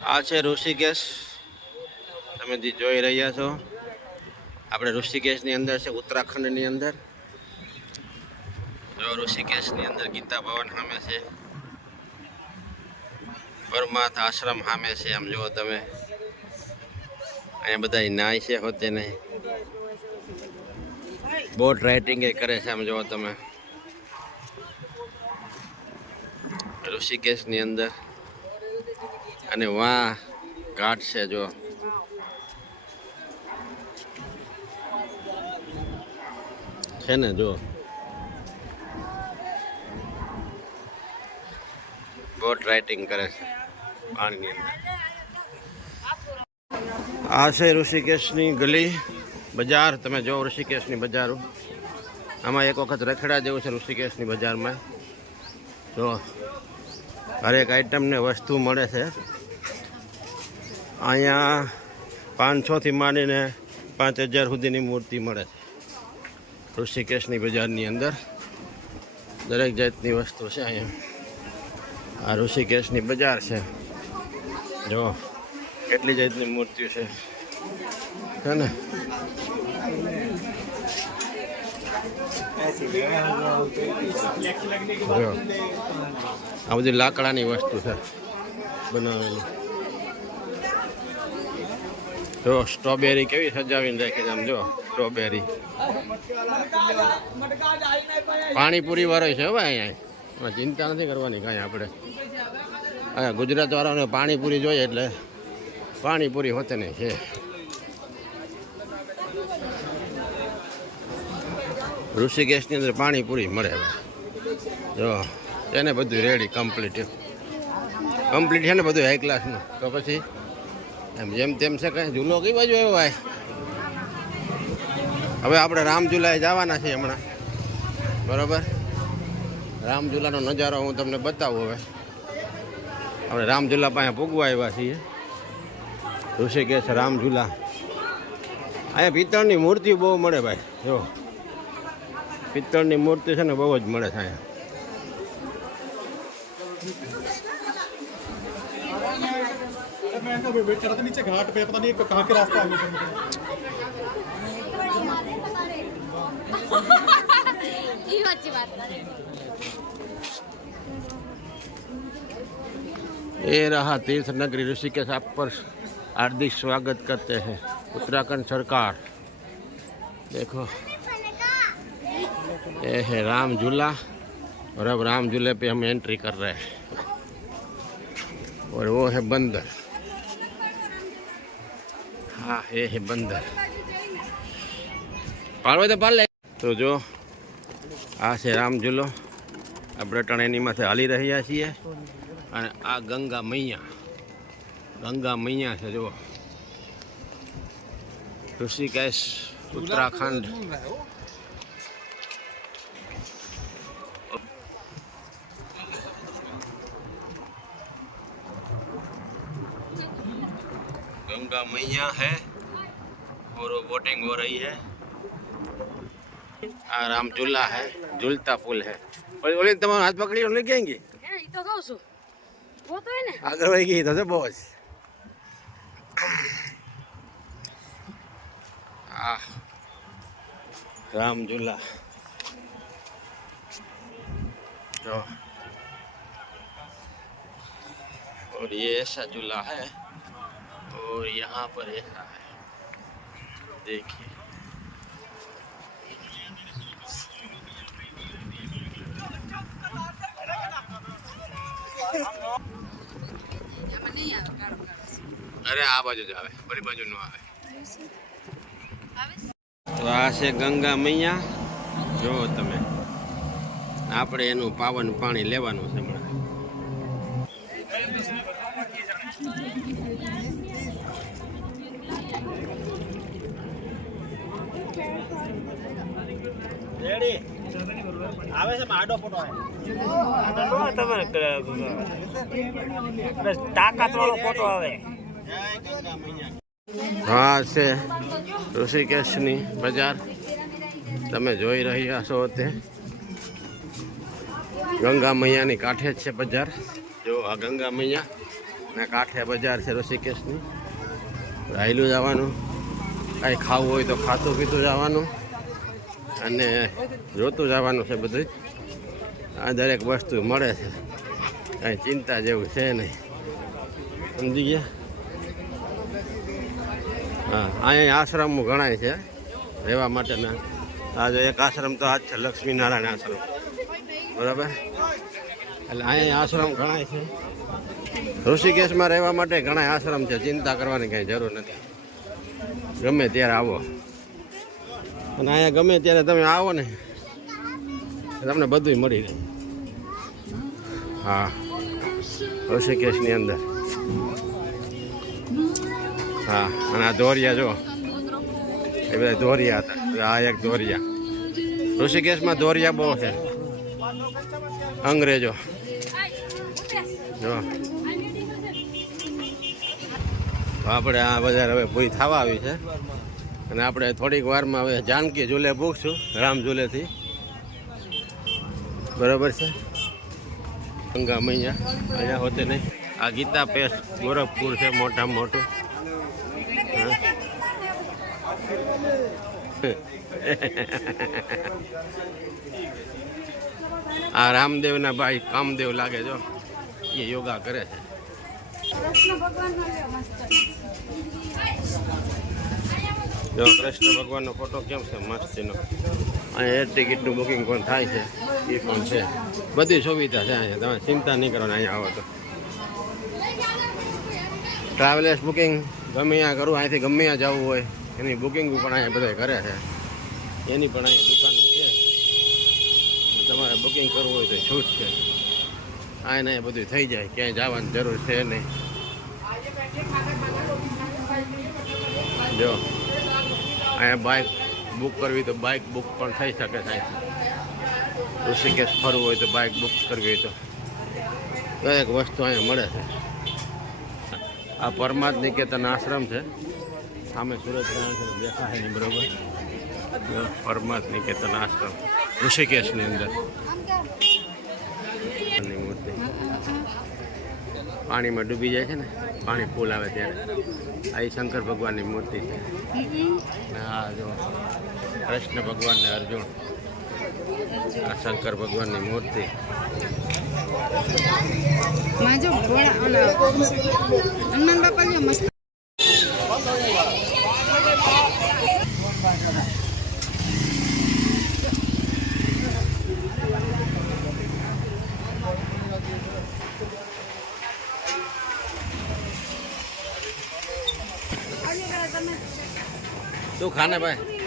આ છે ઋષિકેશ, તમે જે જોઈ રહ્યા છો. આપણે ઋષિકેશની અંદર છે, ઉત્તરાખંડની અંદર. જો ઋષિકેશની અંદર ગીતા ભવન સામે છે, પરમાર્થ આશ્રમ સામે છે. આમ જુઓ તમે, અહીંયા બધા નાય છે હોતે નહીં, બોટ રાઇડિંગ એ કરે છે. આમ જુઓ તમે ઋષિકેશની અંદર. અને વાહ ઘાટ છે, જો છે ને, જો બોટ રાઇડિંગ કરે છે પાણીની અંદર. આ છે ઋષિકેશની ગલી બજાર. તમે જો ઋષિકેશની બજારો, આમાં એક વખત રખડા જેવું છે ઋષિકેશની બજારમાં. જો હરેક આઈટમને વસ્તુ મળે છે અહીંયા. 500થી માંડીને 5000 સુધીની મૂર્તિ મળે છે ઋષિકેશની બજારની અંદર. દરેક જાતની વસ્તુ છે અહીંયા. આ ઋષિકેશની બજાર છે. જો કેટલી જાતની મૂર્તિઓ છે ને. આ બધી લાકડાની વસ્તુ છે બનાવેલી. જો સ્ટ્રોબેરી કેવી સજાવીને રાખી છે. આમ જો સ્ટ્રોબેરી. પાણીપુરી વાળો છે હવે અહીંયા. ચિંતા નથી કરવાની કાંઈ. આપણે અહીંયા ગુજરાત વાળાને પાણીપુરી જોઈએ એટલે પાણીપુરી હોતે નહીં છે. ઋષિકેશની અંદર પાણીપુરી મળે. જો એને બધું રેડી કમ્પ્લીટ છે ને, બધું હાઈ ક્લાસનું. તો પછી એમ જેમ તેમ છે. કંઈ ઝૂલો કઈ બાજુ આવ્યો ભાઈ? હવે આપણે રામઝુલાએ જવાના છીએ હમણાં, બરાબર. રામઝુલાનો નજારો હું તમને બતાવું. હવે આપણે રામઝુલા પાસે પૂગવા આવ્યા છીએ. ઋષિકેશ રામઝુલા. અહીંયા પિત્તળની મૂર્તિ બહુ મળે ભાઈ. જો પિત્તળની મૂર્તિ છે ને, બહુ જ મળે છે અહીંયા. नीचे घाट पे पता नहीं कहाँ के रास्ता आगे ये रहा तीर्थ नगरी ऋषिकेश. आप पर हार्दिक स्वागत करते हैं उत्तराखंड सरकार. देखो ये है राम झूला, और अब राम झूले पे हम एंट्री कर रहे हैं. और वो है बंदर. हाँ ये है बंदर. पालवे तो पाल ले. तो जो आ છે રામ ઝૂલો. આપણે ટણ એની માથે હાલી રહ્યા છીએ. અને આ ગંગા મૈયા છે. જુઓ ઋષિકેશ ઉત્તરાખંડ. गंगा मैया है और वो बोटिंग हो रही है. राम झूला है, झूलता पुल है. और बोले तुम्हारे हाथ पकड़ी और ले जाएंगे. तो कहूं છું वो तो है ने आगे वही गई तो बॉस. राम झूला. जो और ये ऐसा झूला है, और यहाँ पर ऐसा है. देखिए अरे आ बाजू જ આવે, બધી બાજુ નો આવે. તો આ છે ગંગા મૈયા. જો તમે, આપણે એનું પાવન પાણી લેવાનું છે હમણાં. રેડી આવે છે. આડો ફોટો આવે. તાકાત વાળો ફોટો આવે. હા છે ઋષિકેશની બજાર. તમે જોઈ રહ્યા છો તે ગંગા મૈયાની કાંઠે જ છે બજાર. જો આ ગંગા મૈયા ને કાંઠે બજાર છે ઋષિકેશની. રાયલું જવાનું, કાંઈ ખાવું હોય તો ખાતું પીતું જવાનું અને જોતું જવાનું છે બધું. આ દરેક વસ્તુ મળે છે, કાંઈ ચિંતા જેવું છે નહીં. સમજી ગયા? હા, અહીંયા આશ્રમ ગણાય છે રહેવા માટેના. આ જો એક આશ્રમ તો આ જ છે, લક્ષ્મીનારાયણ આશ્રમ, બરાબર. એટલે અહીંયા આશ્રમ ગણાય છે. ઋષિકેશમાં રહેવા માટે ઘણા આશ્રમ છે, ચિંતા કરવાની કાંઈ જરૂર નથી. ગમે ત્યારે આવો અને અહીંયા ગમે ત્યારે તમે આવો ને તમને બધું મળી રહે. હા, ઋષિકેશની અંદર. હા, અને આ ધોરિયા જો, એ બધા ધોરિયા હતા. આ એક ધોરિયા. ઋષિકેશમાં ધોરિયા બહુ છે, અંગ્રેજો. જો આપણે આ બજાર હવે પૂરી થવા આવી છે અને આપણે થોડીક વારમાં હવે જાનકી ઝૂલે પૂગશું, રામ ઝૂલેથી, બરાબર છે. ગંગા મૈયા અહીંયા હોતે નહીં. આ ગીતા પેસ્ટ ગોરખપુર છે મોટામાં મોટું. આ રામદેવના ભાઈ કામદેવ લાગે, જો એ યોગા કરે છે. જો કૃષ્ણ ભગવાનનો ફોટો કેમ છે મસ્તીનો. અહીંયા એર ટિકિટનું બુકિંગ પણ થાય છે, એ પણ છે. બધી સુવિધા છે અહીંયા, તમે ચિંતા નહીં કરવાની. અહીંયા આવો તો ટ્રાવેલર્સ બુકિંગ ગમે ત્યાં કરવું, અહીંથી ગમે ત્યાં જવું હોય એની બુકિંગ પણ અહીંયા બધા કરે છે. એની પણ અહીંયા દુકાનો છે, તમારે બુકિંગ કરવું હોય તો છૂટ છે. આને એ બધું થઈ જાય, ક્યાંય જવાની જરૂર છે નહીં. જો અહીંયા બાઇક બુક કરવી તો બાઇક બુક પણ થઈ શકે છે. અહીંથી ઋષિકેશ ફરવું હોય તો બાઇક બુક કરવી હોય તો દરેક વસ્તુ અહીંયા મળે છે. આ પરમાર્થ નિકેતન આશ્રમ છે, સામે સુરત દેખાય નહીં, બરોબર. પરમાર્થ નિકેતન આશ્રમ ઋષિકેશની અંદર. મૂર્તિ પાણીમાં ડૂબી જાય છે ને, પાણી ફૂલ આવે ત્યારે. આ શંકર ભગવાનની મૂર્તિ છે. હા, જો કૃષ્ણ ભગવાન ને અર્જુન. આ શંકર ભગવાનની મૂર્તિ. હનુમાન બાપા જો મસ્ત. શું ખાને ભાઈ?